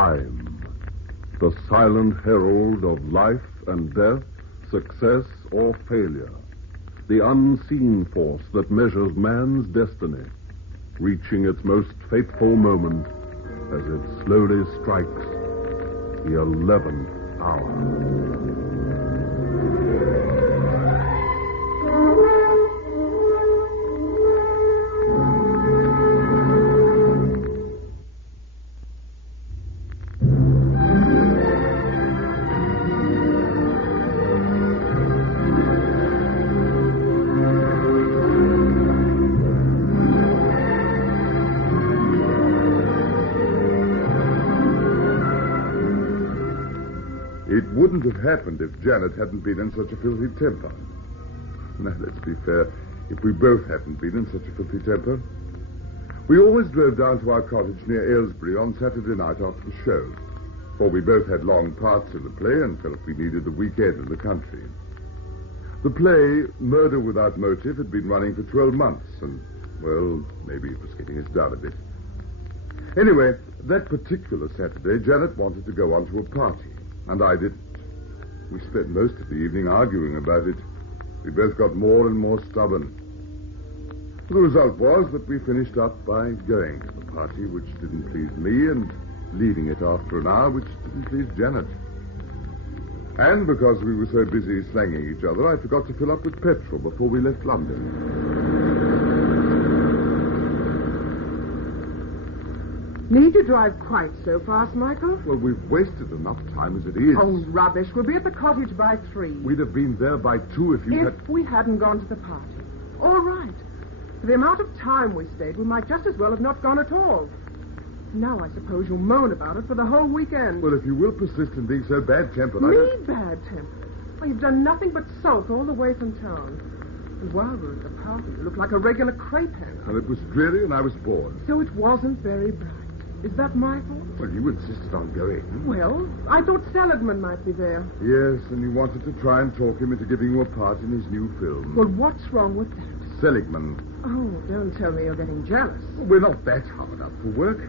Time, the silent herald of life and death, success or failure, the unseen force that measures man's destiny, reaching its most fateful moment as it slowly strikes the 11th hour. It wouldn't have happened if Janet hadn't been in such a filthy temper. Now, let's be fair, if we both hadn't been in such a filthy temper. We always drove down to our cottage near Aylesbury on Saturday night after the show, for we both had long parts in the play and felt we needed the weekend in the country. The play, Murder Without Motive, had been running for 12 months, and, well, maybe it was getting us down a bit. Anyway, that particular Saturday, Janet wanted to go on to a party. And I didn't. We spent most of the evening arguing about it. We both got more and more stubborn. The result was that we finished up by going to the party, which didn't please me, and leaving it after an hour, which didn't please Janet. And because we were so busy slanging each other, I forgot to fill up with petrol before we left London. Need you drive quite so fast, Michael? Well, we've wasted enough time as it is. Oh, rubbish. We'll be at the cottage by 3. We'd have been there by 2 if you had... If we hadn't gone to the party. All right. For the amount of time we stayed, we might just as well have not gone at all. Now I suppose you'll moan about it for the whole weekend. Well, if you will persist in being so bad-tempered, bad-tempered? Well, you've done nothing but sulk all the way from town. And while we were at the party, you looked like a regular crepe hen. And it was dreary and I was bored. So it wasn't very bright. Is that my fault? Well, you insisted on going. Well, I thought Seligman might be there. Yes, and you wanted to try and talk him into giving you a part in his new film. Well, what's wrong with that? Seligman. Oh, don't tell me you're getting jealous. Well, we're not that hard up for work.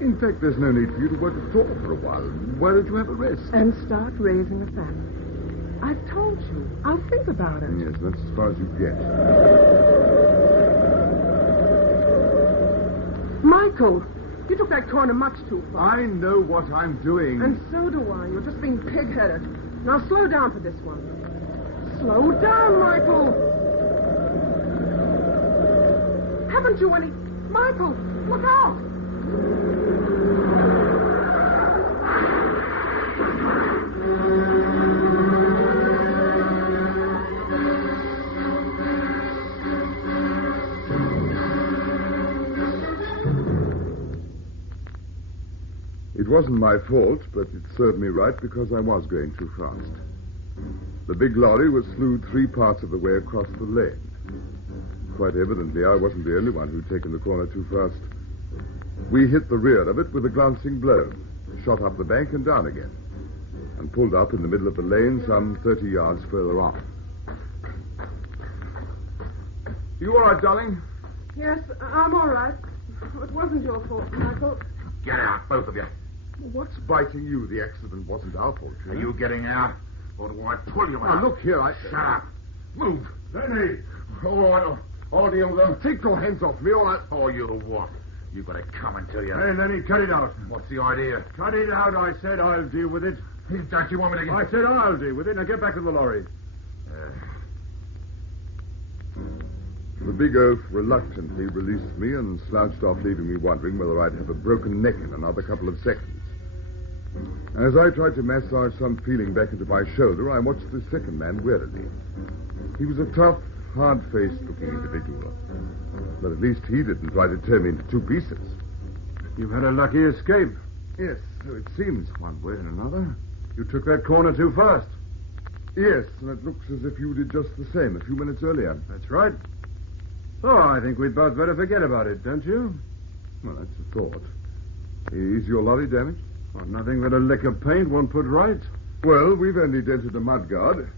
In fact, there's no need for you to work at all for a while. Why don't you have a rest? And start raising a family. I've told you. I'll think about it. Yes, that's as far as you get. Michael! You took that corner much too far. I know what I'm doing. And so do I. You're just being pig-headed. Now slow down for this one. Slow down, Michael! Haven't you any... Michael, look out! It wasn't my fault, but it served me right because I was going too fast. The big lorry was slewed 3 parts of the way across the lane. Quite evidently, I wasn't the only one who'd taken the corner too fast. We hit the rear of it with a glancing blow, shot up the bank and down again, and pulled up in the middle of the lane some 30 yards further off. You all right, darling? Yes, I'm all right. It wasn't your fault, Michael. Get out, both of you. What's biting you? The accident wasn't our fault, Are you getting out? Or do I pull you out? Now, look here, Shut up. Move. Lenny! All you... Take your hands off me, all right? Oh, you what? You better come until you... Hey, Lenny, cut it out. What's the idea? Cut it out, I said. I'll deal with it. Don't you want me to get... I said I'll deal with it. Now get back to the lorry. The big oaf reluctantly released me and slouched off, leaving me wondering whether I'd have a broken neck in another couple of seconds. As I tried to massage some feeling back into my shoulder, I watched the second man warily. He was a tough, hard-faced looking individual. But at least he didn't try to tear me into 2 pieces. You've had a lucky escape. Yes, so it seems, one way and another. You took that corner too fast. Yes, and it looks as if you did just the same a few minutes earlier. That's right. So I think we'd both better forget about it, don't you? Well, that's a thought. Is your lorry damaged? Well, nothing that a lick of paint won't put right. Well, we've only dented a mudguard.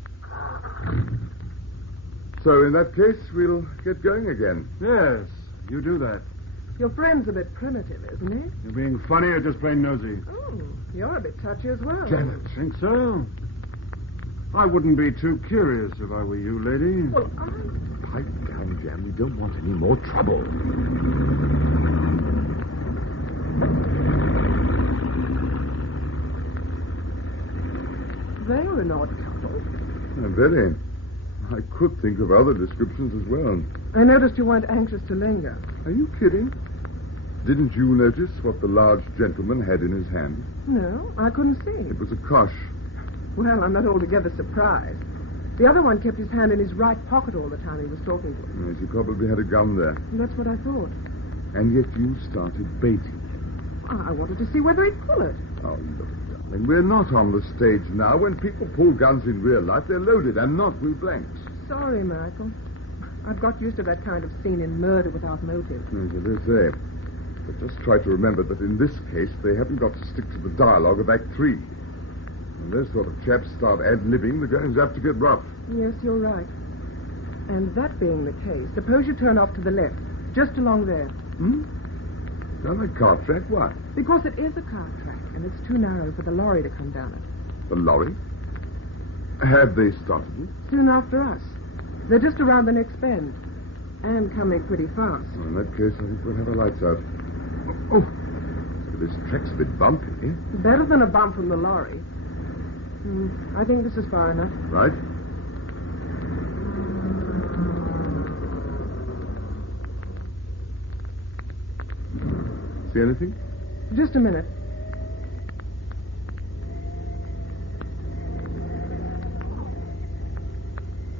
So in that case, we'll get going again. Yes, you do that. Your friend's a bit primitive, isn't he? You're being funny or just plain nosy? Oh, you're a bit touchy as well. Janet. Think so? I wouldn't be too curious if I were you, lady. Well, Pipe down, Jan. We don't want any more trouble. they're an odd couple. Very. I could think of other descriptions as well. I noticed you weren't anxious to linger. Are you kidding? Didn't you notice what the large gentleman had in his hand? No, I couldn't see. It was a kosh. Well, I'm not altogether surprised. The other one kept his hand in his right pocket all the time he was talking to him. Yes, he probably had a gun there. That's what I thought. And yet you started baiting. I wanted to see whether he'd pull it. Oh, look, darling, we're not on the stage now. When people pull guns in real life, they're loaded and not with blanks. Sorry, Michael. I've got used to that kind of scene in Murder Without Motive. As they say. But just try to remember that in this case, they haven't got to stick to the dialogue of Act 3. When those sort of chaps start ad-libbing, the going's apt to get rough. Yes, you're right. And that being the case, suppose you turn off to the left, just along there. Down a car track? Why? Because it is a car track, and it's too narrow for the lorry to come down it. The lorry? Have they started it? Soon after us. They're just around the next bend. And coming pretty fast. Well, in that case, I think we'll have our lights out. Oh, this track's a bit bumpy, eh? Better than a bump from the lorry. I think this is far enough. Right. See anything? Just a minute.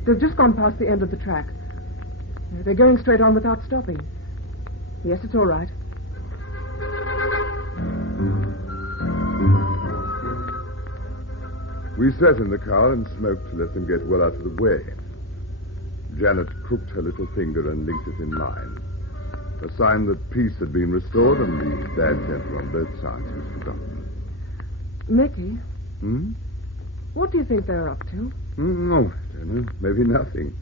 They've just gone past the end of the track. They're going straight on without stopping. Yes, it's all right. We sat in the car and smoked to let them get well out of the way. Janet crooked her little finger and linked it in mine. A sign that peace had been restored and the bad temper on both sides was forgotten. Mickey, Hmm? what do you think they're up to? Oh, I don't know. Maybe nothing.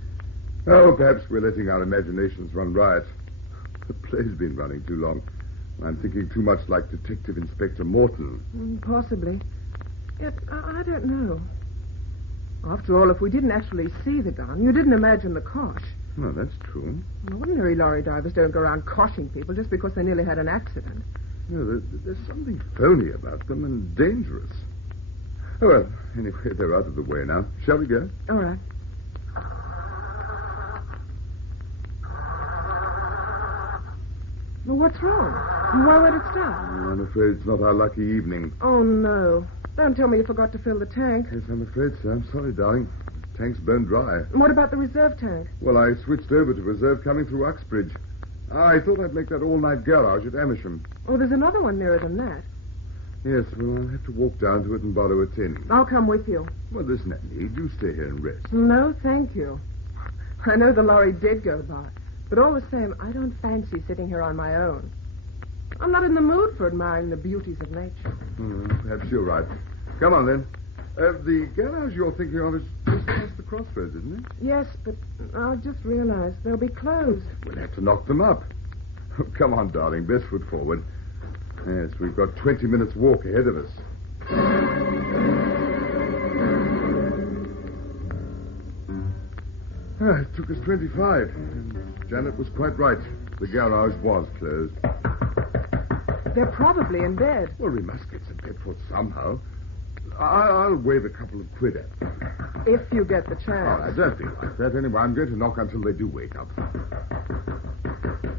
Oh, perhaps we're letting our imaginations run riot. The play's been running too long. I'm thinking too much like Detective Inspector Morton. Possibly. Yet, I don't know. After all, if we didn't actually see the gun, you didn't imagine the kosh. No, that's true. Ordinary lorry drivers don't go around koshing people just because they nearly had an accident. No, there's something phony about them and dangerous. Oh, well, anyway, they're out of the way now. Shall we go? All right. Well, what's wrong? Why won't it stop? I'm afraid it's not our lucky evening. Oh, no. Don't tell me you forgot to fill the tank. Yes, I'm afraid so. I'm sorry, darling. The tank's burned dry. What about the reserve tank? Well, I switched over to reserve coming through Uxbridge. I thought I'd make that all-night garage at Amersham. Oh, there's another one nearer than that. Yes, well, I'll have to walk down to it and borrow a tin. I'll come with you. Well, there's no need. You stay here and rest. No, thank you. I know the lorry did go by, but all the same, I don't fancy sitting here on my own. I'm not in the mood for admiring the beauties of nature. Perhaps you're right. Come on, then. The garage you're thinking of is just past the crossroads, isn't it? Yes, but I just realized they'll be closed. We'll have to knock them up. Oh, come on, darling. Best foot forward. Yes, we've got 20 minutes walk ahead of us. It took us 25. And Janet was quite right. The garage was closed. They're probably in bed. Well, we must get some petrol somehow. I'll wave a couple of quid at them. If you get the Oh, chance. don't be like that. Anyway, I'm going to knock until they do wake up.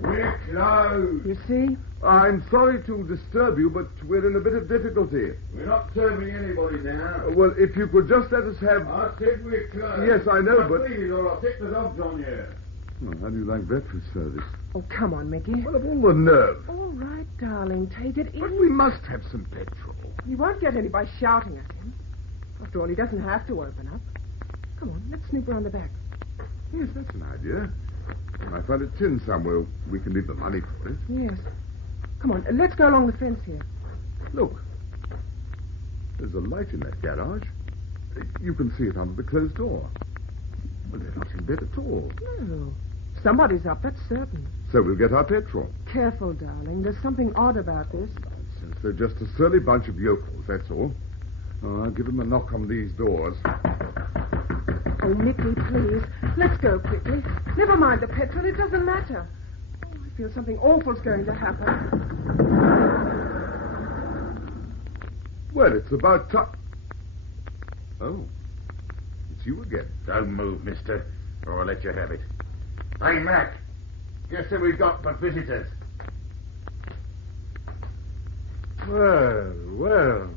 We're closed. You see? I'm sorry to disturb you, but we're in a bit of difficulty. We're not serving anybody now. Well, if you could just let us have... I said we're closed. Yes, I know, but... Please, or I'll take the dogs on you. Well, how do you like that for service? Oh, come on, Mickey. Well, of all the nerve. All right, darling, take it But easy. we must have some petrol. You won't get any by shouting at him. After all, he doesn't have to open up. Come on, let's snoop around the back. Yes, that's an idea. When I find a tin somewhere, we can leave the money for it. Yes. Come on, let's go along the fence here. Look. There's a light in that garage. You can see it under the closed door. Well, they're not in bed at all. No. Somebody's up, that's certain. So we'll get our petrol. Careful, darling. There's something odd about this. Since they're just a surly bunch of yokels, that's all. Oh, I'll give them a knock on these doors. Oh, Mickey, please. Let's go quickly. Never mind the petrol. It doesn't matter. Oh, I feel something awful's going to happen. Well, it's about time. Oh, it's you again. Don't move, mister, or I'll let you have it. Hey, Mac. Guess who we got for visitors? Well, well.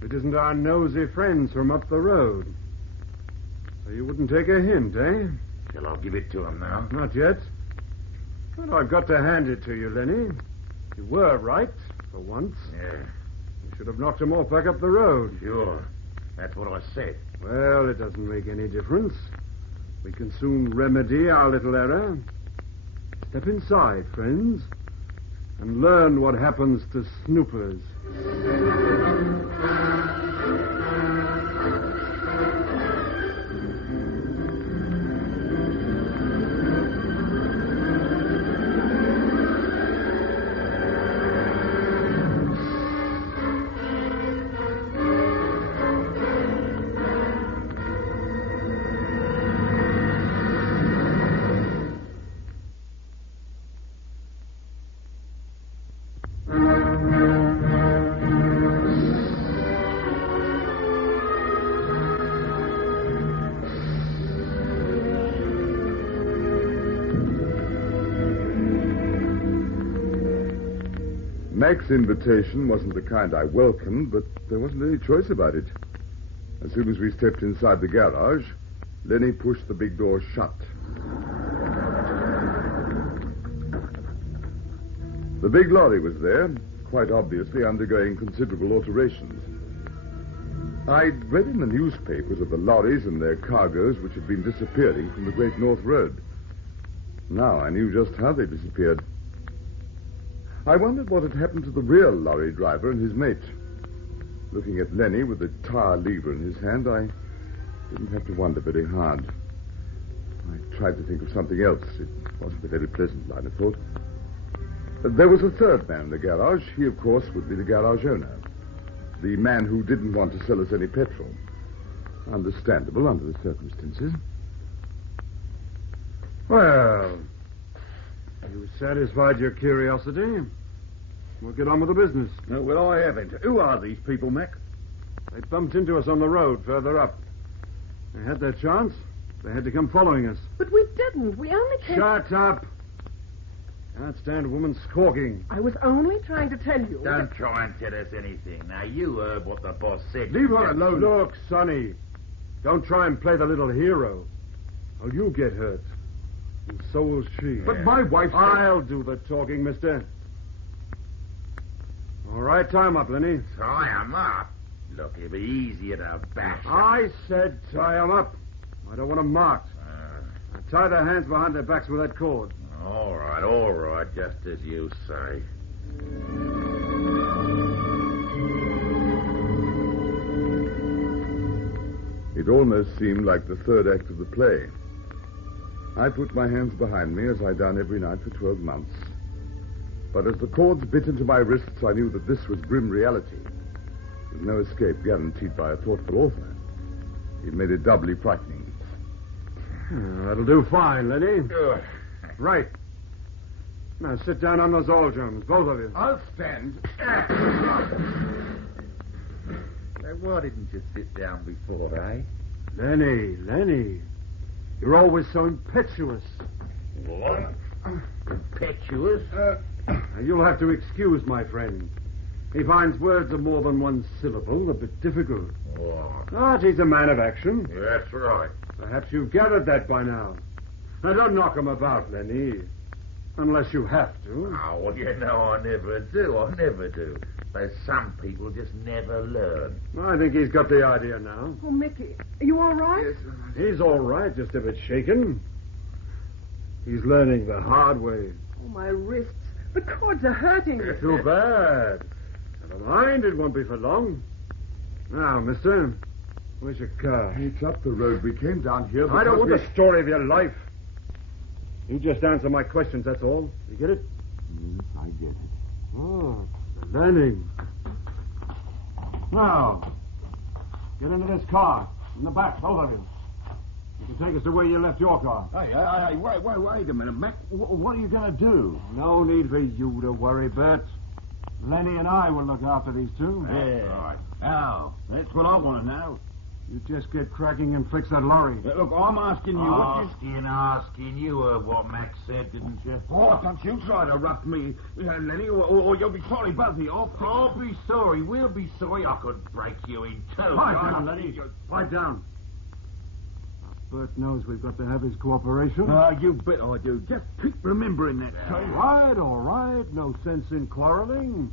It isn't our nosy friends from up the road. So you wouldn't take a hint, eh? Shall I give it to him now? Not yet. But I've got to hand it to you, Lenny. You were right, for once. Yeah, You should have knocked him off back up the road. sure. That's what I said. Well, it doesn't make any difference. We can soon remedy our little error. Step inside, friends, and learn what happens to snoopers. Mac's invitation wasn't the kind I welcomed, but there wasn't any choice about it. As soon as we stepped inside the garage, Lenny pushed the big door shut. The big lorry was there, quite obviously undergoing considerable alterations. I'd read in the newspapers of the lorries and their cargoes which had been disappearing from the Great North Road. Now I knew just how they disappeared. I wondered what had happened to the real lorry driver and his mate. Looking at Lenny with the tire lever in his hand, I didn't have to wonder very hard. I tried to think of something else. It wasn't a very pleasant line of thought. There was a third man in the garage. He, of course, would be the garage owner. The man who didn't want to sell us any petrol. Understandable under the circumstances. Well, you satisfied your curiosity? We'll get on with the business. No, well, I haven't. Who are these people, Mac? They bumped into us on the road further up. They had their chance. They had to come following us. But we didn't. We only came... Shut up! Can't stand a woman squawking. I was only trying to tell you... Don't try and tell us anything. Now, you heard what the boss said. Leave her alone. Look, Sonny, don't try and play the little hero, or you'll get hurt. And so will she. But my wife... I'll do the talking, mister. All right, tie him up, Lenny. Tie him up. Look, it'll be easier to bash him. I said tie him up. I don't want him marked. Now tie their hands behind their backs with that cord. All right, just as you say. It almost seemed like the third act of the play. I put my hands behind me, as I'd done every night for 12 months. But as the cords bit into my wrists, I knew that this was grim reality, with no escape guaranteed by a thoughtful author. It made it doubly frightening. That'll do fine, Lenny. Good. Right. Now sit down on those oil drums, both of you. I'll stand. Now, why didn't you sit down before, eh? Lenny. You're always so impetuous. What? Impetuous? Now, you'll have to excuse my friend. He finds words of more than one syllable a bit difficult. What? But he's a man of action. That's right. Perhaps you've gathered that by now. Now, don't knock him about, Lenny. Unless you have to. Oh, well, you know I never do. There's some people just never learn. I think he's got the idea now. Oh, Mickey, are you all right? He's all right, just a bit shaken. He's learning the hard way. Oh, my wrists. The cords are hurting me. Too bad. Never mind, it won't be for long. Now, mister, where's your car? It's up the road. We came down here because I don't want the story of your life. You just answer my questions, that's all. You get it? I get it. Oh, the learning. Now, get into this car. In the back, both of you. You can take us to where you left your car. Hey, wait a minute, Mac. What are you going to do? No need for you to worry, Bert. Lenny and I will look after these two. Yeah. Right. Now, that's what I want to know. You just get cracking and fix that lorry. Look, I'm asking you Asking. You heard what Max said, didn't you? Oh, don't you try to rough me, Lenny, or you'll be sorry, both of you. I'll be sorry. We'll be sorry. I could break you in two. Pipe down, Lenny. Pipe down. Bert knows we've got to have his cooperation. You bet I do. Just keep remembering that, son. All right. No sense in quarreling.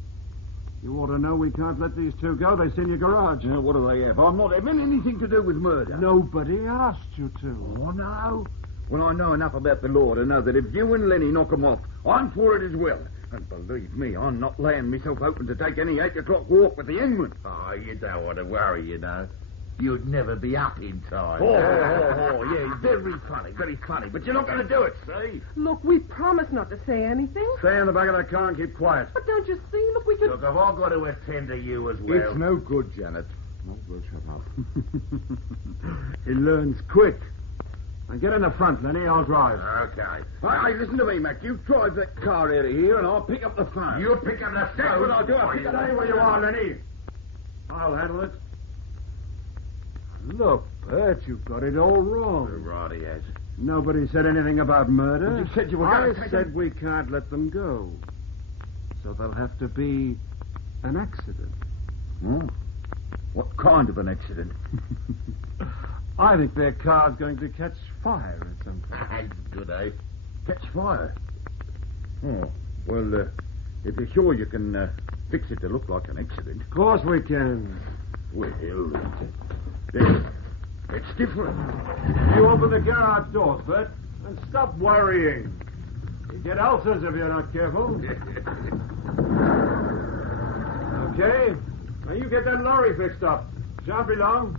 You ought to know we can't let these two go. They're in your garage. Yeah, what do they have? I'm not having anything to do with murder. Nobody asked you to. Oh, no? Well, I know enough about the law to know that if you and Lenny knock 'em off, I'm for it as well. And believe me, I'm not laying myself open to take any 8 o'clock walk with the hangman. Oh, you don't want to worry, you know. You'd never be up in time. Yeah, very funny. But you're not going to do it, see? Look, we promised not to say anything. Stay in the back of that car and keep quiet. But don't you see? Look, we could... Look, I've all got to attend to you as well. It's no good, Janet. Might as well shut up. He learns quick. Now get in the front, Lenny. I'll drive. Okay. Hey, listen to me, Mac. You drive that car out of here and I'll pick up the phone. You pick up the That's phone. what I'll do. I'll pick up Stay where you are, Lenny. I'll handle it. Look, Bert, you've got it all wrong. Right, he has. Nobody said anything about murder. But you said you were I going to take said we can't let them go. So there'll have to be an accident. Hmm? What kind of an accident? I think their car's going to catch fire at some point. Good, eh? Catch fire. Oh, well, if you're sure you can fix it to look like an accident. Of course we can. Well, it's different. You open the garage doors, Bert, and stop worrying. You get ulcers if you're not careful. Okay. Now you get that lorry fixed up. Shan't be long.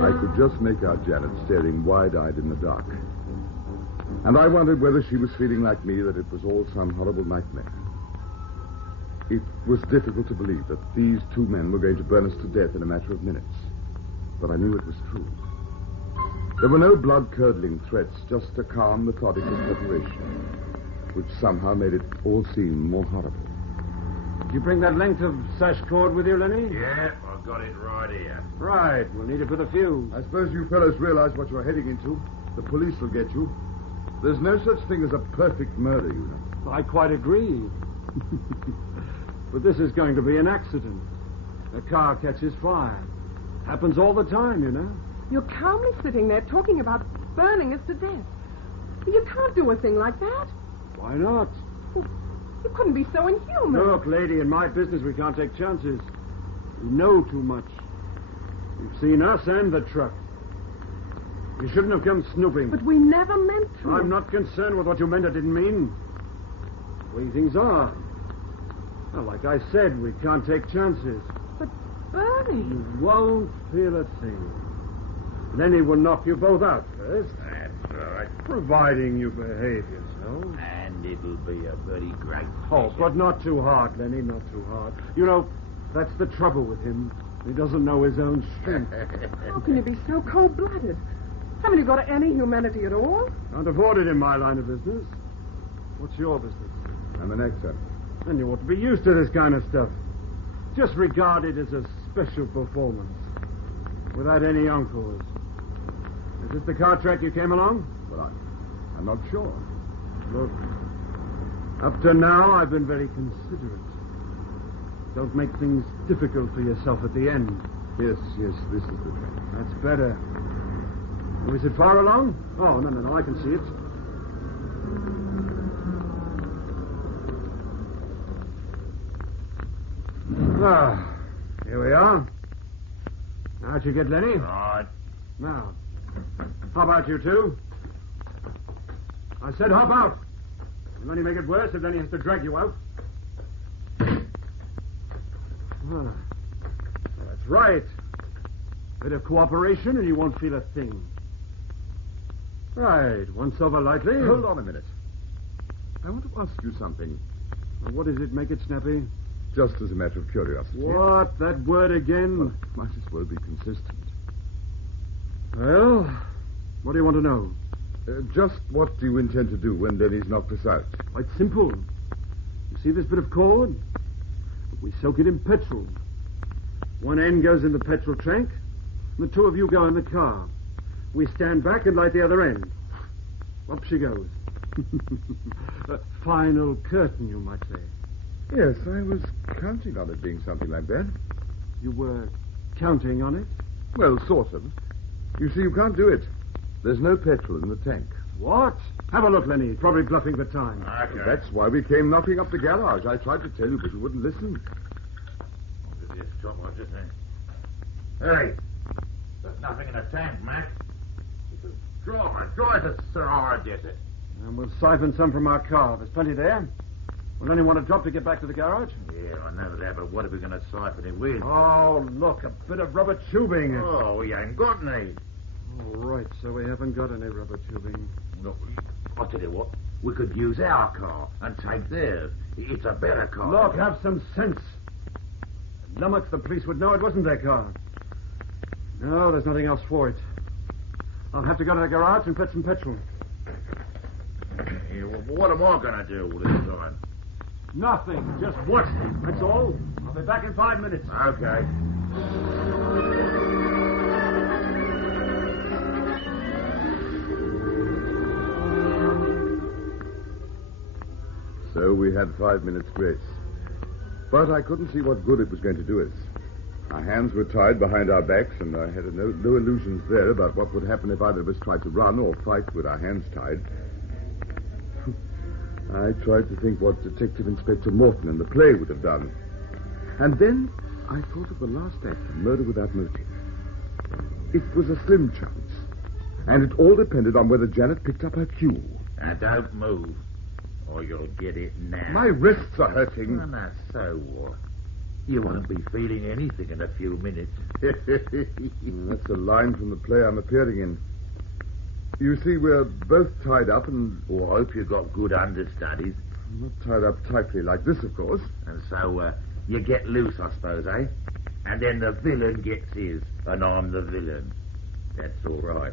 I could just make out Janet staring wide-eyed in the dark. And I wondered whether she was feeling like me, that it was all some horrible nightmare. It was difficult to believe that these two men were going to burn us to death in a matter of minutes. But I knew it was true. There were no blood-curdling threats, just a calm, methodical preparation, which somehow made it all seem more horrible. Did you bring that length of sash cord with you, Lenny? Yeah, I've got it right here. Right. We'll need it for the fuse. I suppose you fellows realize what you're heading into. The police will get you. There's no such thing as a perfect murder, you know. I quite agree. But this is going to be an accident. The car catches fire. Happens all the time, you know. You're calmly sitting there talking about burning us to death. You can't do a thing like that. Why not? You couldn't be so inhuman. Look, lady, in my business we can't take chances. We know too much. You've seen us and the truck. You shouldn't have come snooping. But we never meant to. I'm not concerned with what you meant or didn't mean. The way things are. Well, like I said, we can't take chances. But Bernie... You won't feel a thing. Lenny will knock you both out first. That's right. Providing you behave yourself. And it'll be a very great Oh, but not too hard, Lenny, not too hard. You know, that's the trouble with him. He doesn't know his own strength. How can you be so cold-blooded? Haven't you got any humanity at all? Can't afford it in my line of business. What's your business? I'm an actor. Then you ought to be used to this kind of stuff. Just regard it as a special performance. Without any encores. Is this the car track you came along? Well, I'm not sure. Look, up to now, I've been very considerate. Don't make things difficult for yourself at the end. Yes, this is the train. That's better. Oh, is it far along? Oh, no, I can see it. Ah, here we are. How'd you get Lenny? Right. Now, how about you two? I said hop out. It'll only make it worse if Lenny has to drag you out. Huh. That's right. Bit of cooperation and you won't feel a thing. Right, once over lightly. Hold on a minute. I want to ask you something. What is it? Make it snappy. Just as a matter of curiosity. What? That word again? Might as well be consistent. Well, what do you want to know? Just what do you intend to do when Lenny's knocked us out? Quite simple. You see this bit of cord? We soak it in petrol. One end goes in the petrol tank, and the two of you go in the car. We stand back and light the other end. Up she goes. A final curtain, you might say. Yes, I was counting on it being something like that. You were counting on it? Well, sort of. You see, you can't do it. There's no petrol in the tank. What? Have a look, Lenny. He's probably bluffing for time. Okay. That's why we came knocking up the garage. I tried to tell you, but you wouldn't listen. What is this top? What's it saying? Hey, there's nothing in the tank, Mac. Draw it to Sir Howard, yes, it. And we'll siphon some from our car. There's plenty there. Will anyone want to drop to get back to the garage? Yeah, I know that, but what are we going to siphon it with? Oh, look, a bit of rubber tubing. Oh, we ain't got any. All right, so we haven't got any rubber tubing. Look, I'll tell you what. We could use our car and take theirs. It's a better car. Look, have some sense. Lummox, the police would know it wasn't their car. No, there's nothing else for it. I'll have to go to the garage and fetch some petrol. Yeah, well, what am I going to do all this time? Nothing. Just watch them. That's all. I'll be back in 5 minutes. Okay. So we had 5 minutes grace. But I couldn't see what good it was going to do us. Our hands were tied behind our backs, and I had no illusions there about what would happen if either of us tried to run or fight with our hands tied. I tried to think what Detective Inspector Morton and the play would have done. And then I thought of the last act of Murder Without Motive. It was a slim chance. And it all depended on whether Janet picked up her cue. Now, don't move, or you'll get it now. My wrists are hurting. Oh, now, so what? You won't be feeling anything in a few minutes. That's a line from the play I'm appearing in. You see, we're both tied up and... Oh, I hope you've got good understudies. Not tied up tightly like this, of course. And so, you get loose, I suppose, eh? And then the villain gets his, and I'm the villain. That's all right.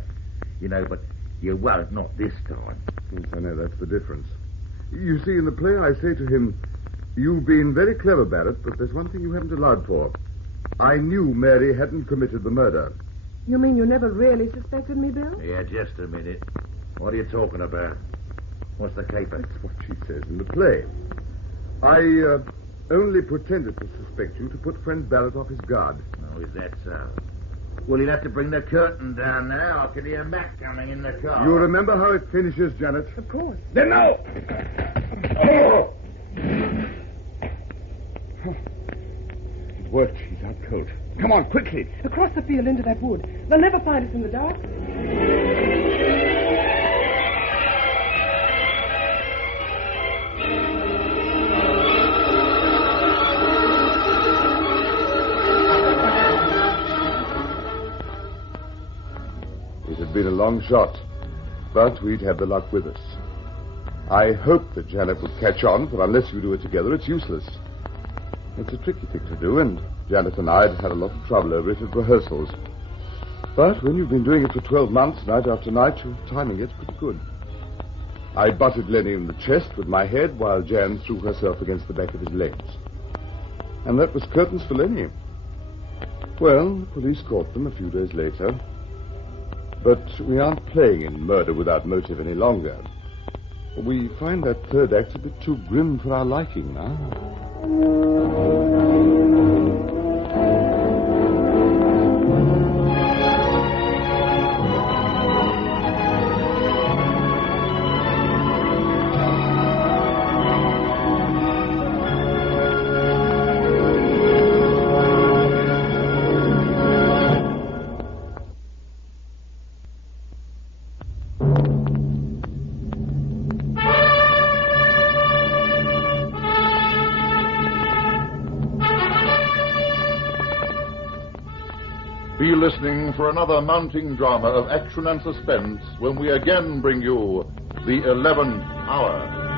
You know, but you won't, not this time. Yes, I know, that's the difference. You see, in the play I say to him, you've been very clever, Barrett, but there's one thing you haven't allowed for. I knew Mary hadn't committed the murder. You mean you never really suspected me, Bill? Yeah, just a minute. What are you talking about? What's the caper? That's what she says in the play. I only pretended to suspect you to put friend Barrett off his guard. Oh, is that so? Well, you'll have to bring the curtain down now. I can hear Mac coming in the car. You remember how it finishes, Janet? Of course. Then no! Oh! It worked. She's out cold. Come on, quickly. Across the field into that wood. They'll never find us in the dark. It had been a long shot, but we'd have the luck with us. I hoped that Janet would catch on, but unless you do it together, it's useless. It's a tricky thing to do, and Janet and I had a lot of trouble over it at rehearsals. But when you've been doing it for 12 months, night after night, your timing gets pretty good. I butted Lenny in the chest with my head while Jan threw herself against the back of his legs. And that was curtains for Lenny. Well, the police caught them a few days later. But we aren't playing in Murder Without Motive any longer. We find that third act a bit too grim for our liking now. listening for another mounting drama of action and suspense when we again bring you The 11th Hour.